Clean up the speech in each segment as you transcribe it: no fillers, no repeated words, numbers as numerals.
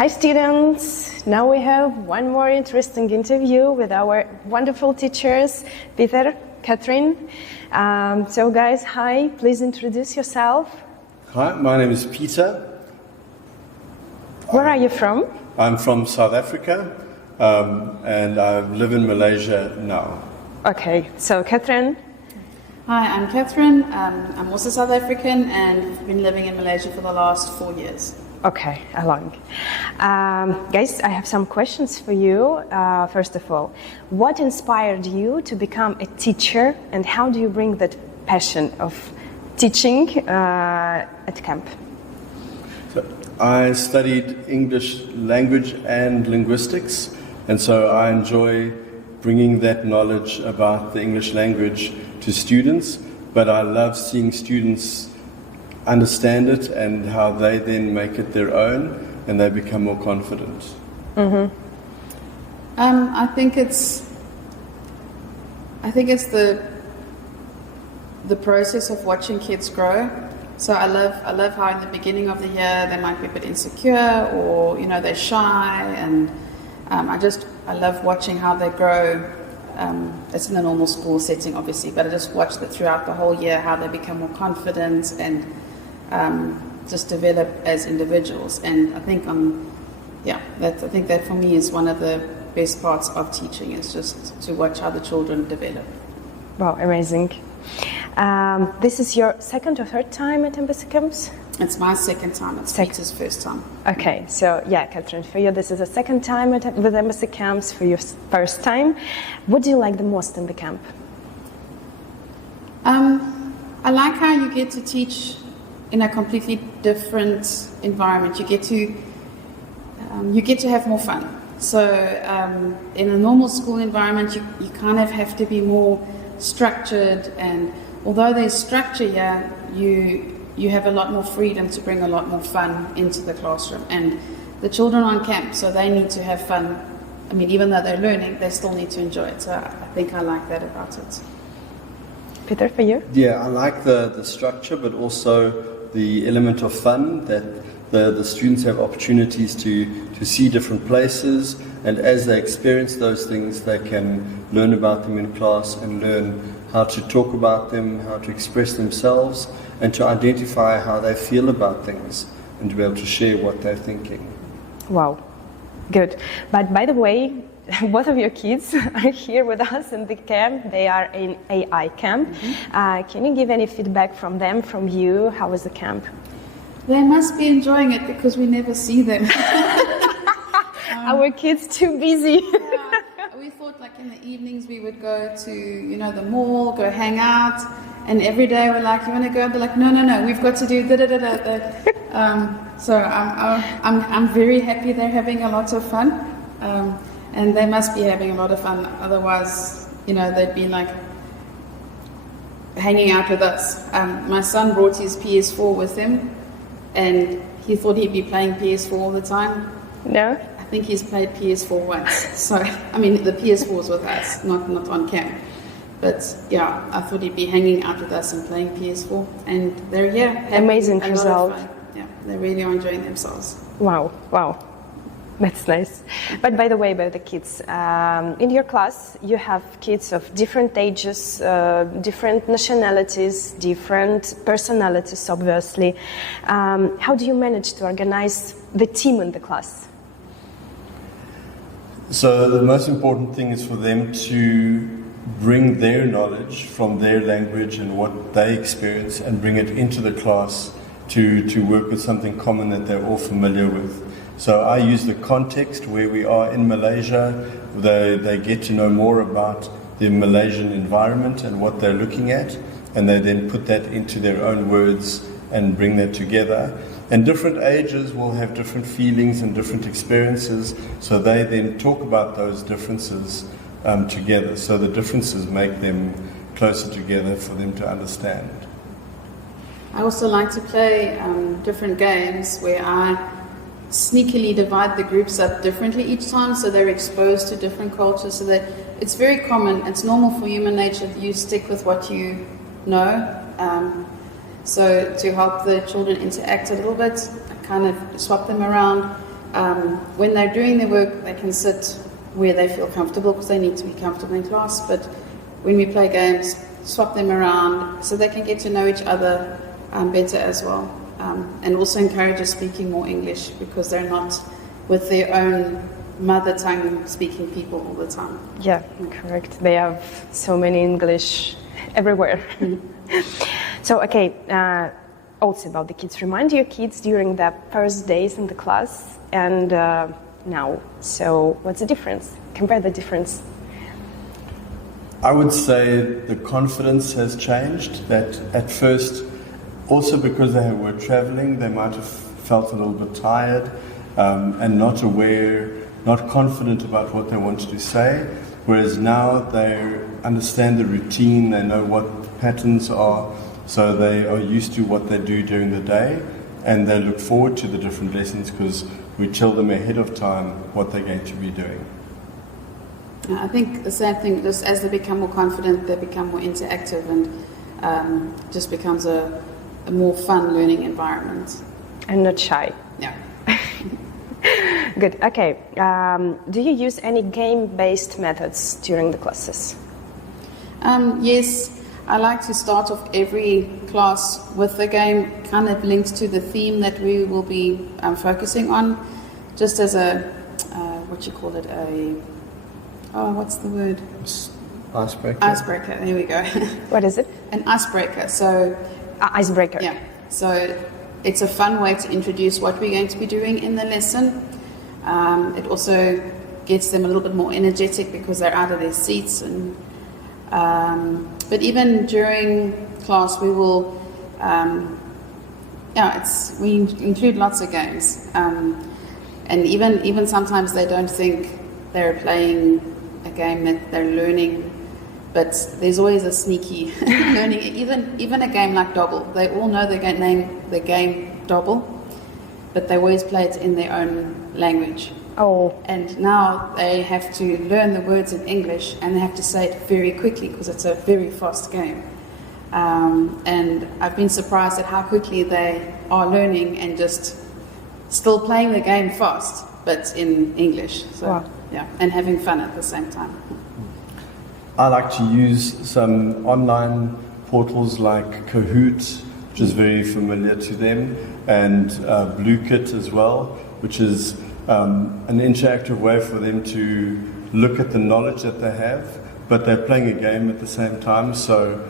Hi students! Now we have one more interesting interview with our wonderful teachers, Pitэр, Kэtrин. So guys, hi, please introduce yourself. Hi, my name is Peter. Where are you from? I'm from South Africa and I live in Malaysia now. Okay, so Kэtrин. Hi, I'm Kэtrин. I'm also South African and I've been living in Malaysia for the last 4 years. Okay, along. Guys, I have some questions for you. First of all, what inspired you to become a teacher and how do you bring that passion of teaching at camp? So I studied English language and linguistics, and so I enjoy bringing that knowledge about the English language to students, but I love seeing students understand it and how they then make it their own and they become more confident. Mm-hmm. I think it's the process of watching kids grow. So I love how in the beginning of the year they might be a bit insecure or they're shy, and I love watching how they grow. It's in a normal school setting obviously, but I just watch that throughout the whole year how they become more confident and just develop as individuals. And I think that for me is one of the best parts of teaching, is just to watch how the children develop. Wow, amazing. This is your second or third time at Embassy Camps? It's my second time. It's Peter's first time. Okay, so yeah, Kэtrин, for you this is the second time with Embassy Camps, for your first time. What do you like the most in the camp? I like how you get to teach in a completely different environment. You get to have more fun. So in a normal school environment, you kind of have to be more structured, and although there's structure here, you have a lot more freedom to bring a lot more fun into the classroom. And the children are on camp, so they need to have fun. I mean, even though they're learning, they still need to enjoy it. So I think I like that about it. Peter, for you? Yeah, I like the structure, but also the element of fun, that the students have opportunities to see different places, and as they experience those things, they can learn about them in class and learn how to talk about them, how to express themselves, and to identify how they feel about things, and to be able to share what they're thinking. Wow, good. But by the way, both of your kids are here with us in the camp. They are in AI camp. Mm-hmm. Can you give any feedback from them, from you? How was the camp? They must be enjoying it because we never see them. Our kids too busy. Yeah, we thought like in the evenings we would go to the mall, go hang out, and every day we're like, you want to go? They're like, no, we've got to do da da da da. So I'm very happy they're having a lot of fun, and they must be having a lot of fun. Otherwise, they'd be like hanging out with us. My son brought his PS4 with him, and he thought he'd be playing PS4 all the time. No? I think he's played PS4 once. So, I mean, the PS4 was with us, not on camp. But yeah, I thought he'd be hanging out with us and playing PS4. And they're here. Amazing result. Yeah, they really are enjoying themselves. Wow. That's nice. But by the way, about the kids, in your class you have kids of different ages, different nationalities, different personalities, obviously. How do you manage to organize the team in the class? So the most important thing is for them to bring their knowledge from their language and what they experience and bring it into the class to work with something common that they're all familiar with. So I use the context where we are in Malaysia. They get to know more about the Malaysian environment and what they're looking at, and they then put that into their own words and bring that together. And different ages will have different feelings and different experiences, so they then talk about those differences together. So the differences make them closer together for them to understand. I also like to play different games where I sneakily divide the groups up differently each time, so they're exposed to different cultures. So that it's very common, it's normal for human nature that you stick with what you know. So to help the children interact a little bit, I kind of swap them around. when they're doing their work, they can sit where they feel comfortable because they need to be comfortable in class. But when we play games, swap them around so they can get to know each other better as well. And also encourage us speaking more English because they're not with their own mother tongue speaking people all the time. Yeah, correct. They have so many English everywhere. So, okay, also about the kids. Remind your kids during the first days in the class and now. So, what's the difference? Compare the difference. I would say the confidence has changed. That at first, also because they were traveling, they might have felt a little bit tired and not aware, not confident about what they wanted to say. Whereas now they understand the routine, they know what the patterns are, so they are used to what they do during the day, and they look forward to the different lessons because we tell them ahead of time what they're going to be doing. I think the same thing, just as they become more confident, they become more interactive and just becomes a more fun learning environment. And not shy. Yeah. Good. Okay. Do you use any game-based methods during the classes? Yes. I like to start off every class with a game kind of linked to the theme that we will be focusing on, just as a, what's the word? Icebreaker. Icebreaker, there we go. What is it? An icebreaker. So, icebreaker. Yeah. So it's a fun way to introduce what we're going to be doing in the lesson. It also gets them a little bit more energetic because they're out of their seats. And but even during class, we will, we include lots of games. And even sometimes they don't think they're playing a game that they're learning, but there's always a sneaky learning. Even a game like Double, they all know the game Double, but they always play it in their own language. Oh. And now they have to learn the words in English and they have to say it very quickly because it's a very fast game. And I've been surprised at how quickly they are learning and just still playing the game fast, but in English. So, wow. Yeah, and having fun at the same time. I like to use some online portals like Kahoot, which is very familiar to them, and BlueKit as well, which is an interactive way for them to look at the knowledge that they have, but they're playing a game at the same time. So,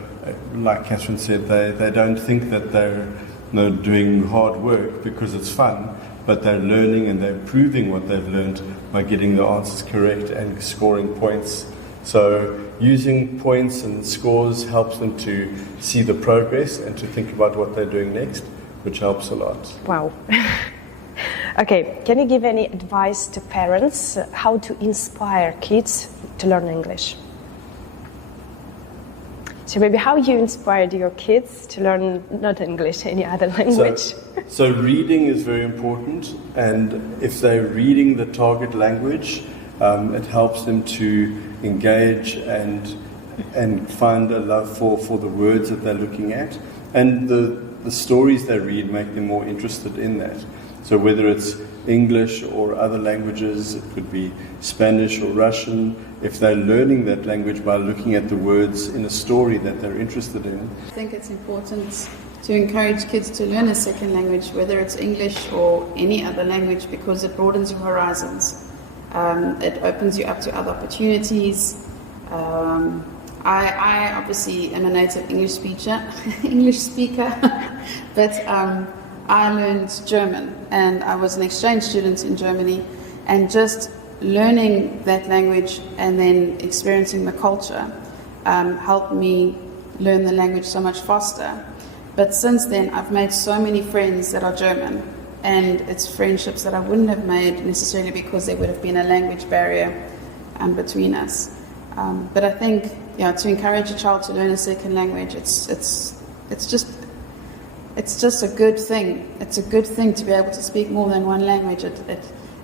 like Catherine said, they don't think that they're doing hard work because it's fun, but they're learning and they're proving what they've learned by getting the answers correct and scoring points. So using points and scores helps them to see the progress and to think about what they're doing next, which helps a lot. Wow. Okay, can you give any advice to parents how to inspire kids to learn English? So maybe how you inspired your kids to learn not English, any other language. So reading is very important, and if they're reading the target language, it helps them to engage and find a love for the words that they're looking at. And the stories they read make them more interested in that. So whether it's English or other languages, it could be Spanish or Russian, if they're learning that language by looking at the words in a story that they're interested in. I think it's important to encourage kids to learn a second language, whether it's English or any other language, because it broadens your horizons. It opens you up to other opportunities. I obviously am a native English speaker, but I learned German, and I was an exchange student in Germany, and just learning that language and then experiencing the culture helped me learn the language so much faster. But since then, I've made so many friends that are German, and it's friendships that I wouldn't have made necessarily because there would have been a language barrier between us. But I think, to encourage a child to learn a second language, it's just a good thing. It's a good thing to be able to speak more than one language.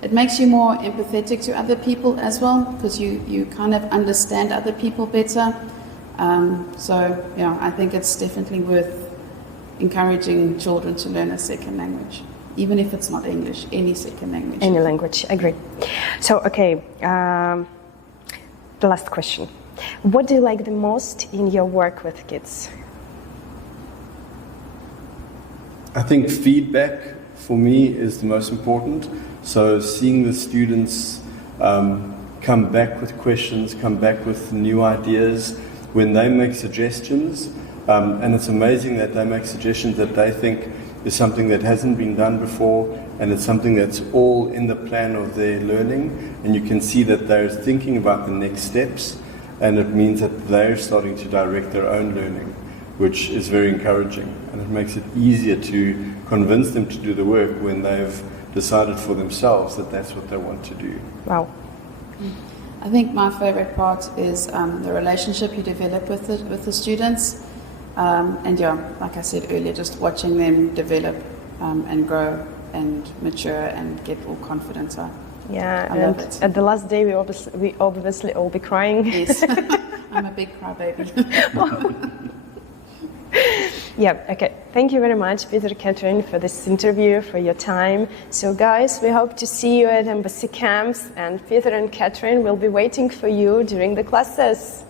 It makes you more empathetic to other people as well, because you kind of understand other people better. I think it's definitely worth encouraging children to learn a second language. even if it's not English, any second language. Any language, agree. So, okay, the last question. What do you like the most in your work with kids? I think feedback for me is the most important. So seeing the students come back with questions, come back with new ideas, when they make suggestions, and it's amazing that they make suggestions that they think is something that hasn't been done before, and it's something that's all in the plan of their learning, and you can see that they're thinking about the next steps, and it means that they're starting to direct their own learning, which is very encouraging, and it makes it easier to convince them to do the work when they've decided for themselves that that's what they want to do. Wow. I think my favorite part is the relationship you develop with the students. And yeah, like I said earlier, just watching them develop and grow and mature and get all confidence up. Yeah, I love it. At the last day, we obviously all be crying. Yes, I'm a big crybaby. Yeah, okay. Thank you very much, Peter, Kætrine, for this interview, for your time. So, guys, we hope to see you at embassy camps, and Peter and Kætrine will be waiting for you during the classes.